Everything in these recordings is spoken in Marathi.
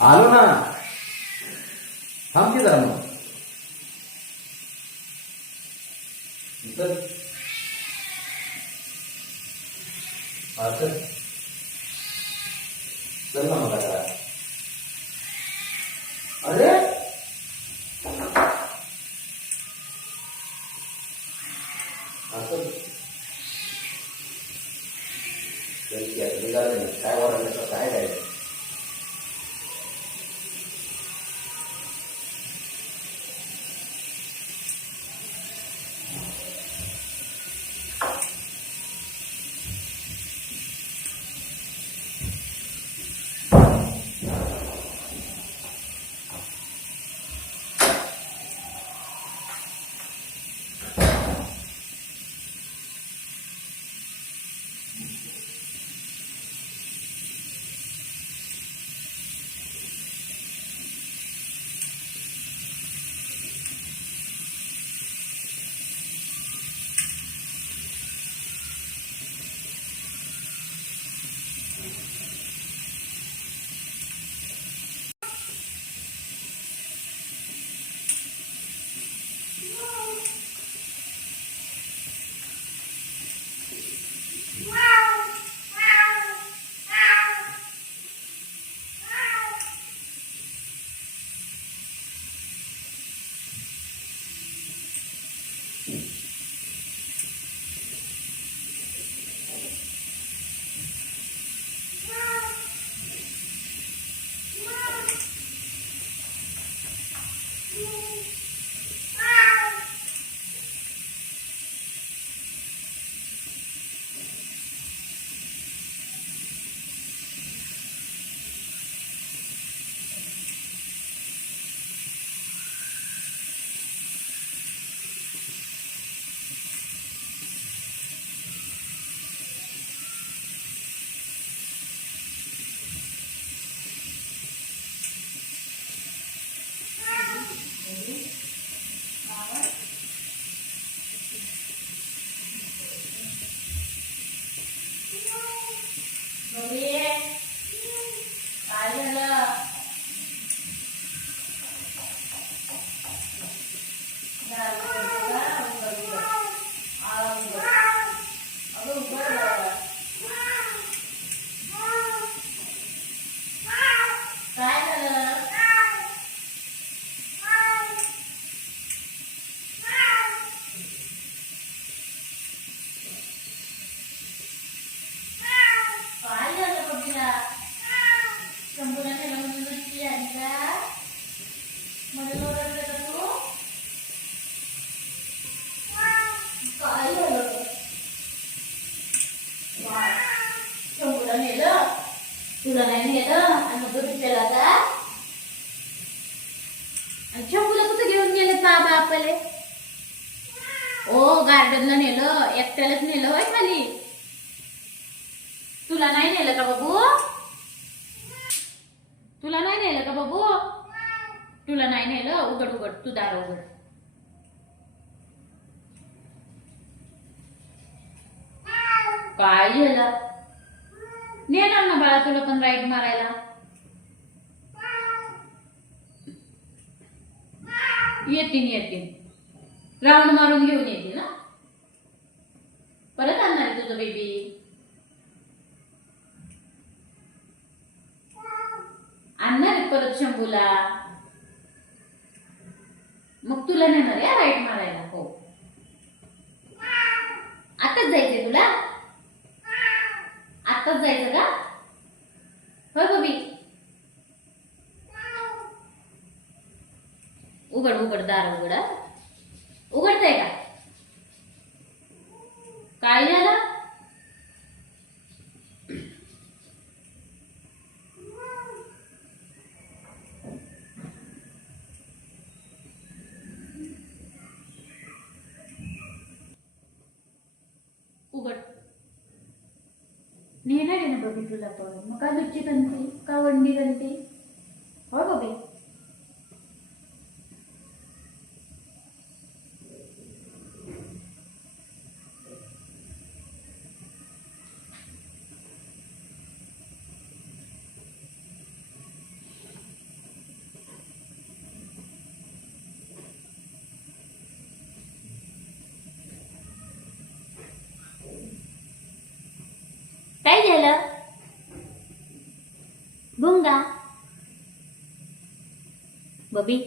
आलो ना. थांब की जरा मग. चल. चल ना मग म्हणजे तुला नाही नेलं? आणि मग तू केला का आणि शंभूला कुठं घेऊन गेले बाबा आपले? ओ गार्डनला नेलं. एकट्यालाच नेलं होय खाली. तुला नाही नेलं का बाबू नेलं का बाबू तुला नाही नेलं? उघड उघड. तू दार उघड. काय झालं नेणार ना बाळा तुला पण राईड मारायला? येतील येतील राऊंड मारून घेऊन येतील ना परत आणणार आहे तुझं बेबी आणणार परत शंभूला. मग तुला नेणार या राईट मारायला? हो. आताच जायचंय तुला? आताच जायचं का? होय बबी. उघड उघड दार उघड. उघडताय उघडतंय का? काय झालं ನೀನೇ ನಿನಗೆ ಬಿಟ್ಟು ತೋಳು ಮುಖ ದುಚ್ಚಿದಂತೆ ಮುಖ झालं भुंगा बबी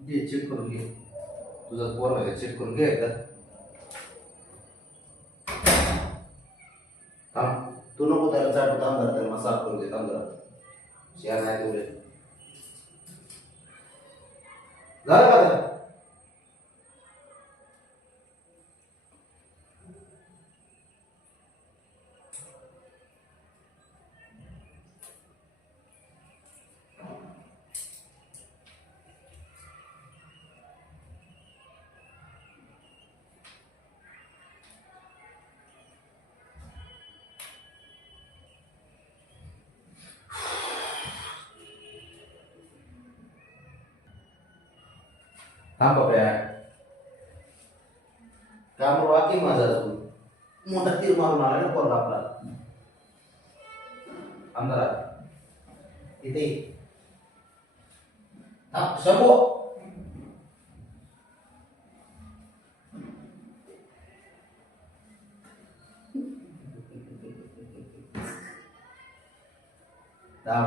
घे चेक करून घे तुझा पोर आहे चेक करून घे एकदा थांब तू नको त्याला चाटू थांब जरा त्याला मग साफ करू घे थांब जरा. शेअर नाही तुझे झालं का आता? थांब पप्या कामावर वाकी माझा अजून मोठा तीर मारून आला ना पोरला आपला आमदारा इथे ये. थांब शंभू थांब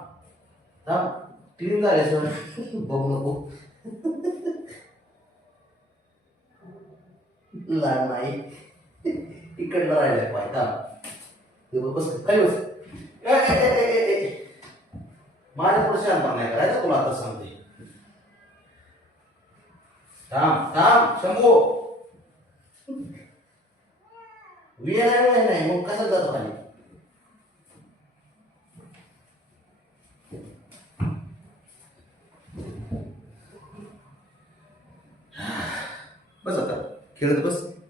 क्लीन झाले सर. बघू नको. नाही इकडनं राहिलाय पाय थांब. बस खाली बस. माझ्या पुढे शांत नाही करायचं तुला आता सांगते. थांब थांब शंभू. वेळ आहे वेळ नाही? मग कसं जातो खाली? बस आता. खेळत बस.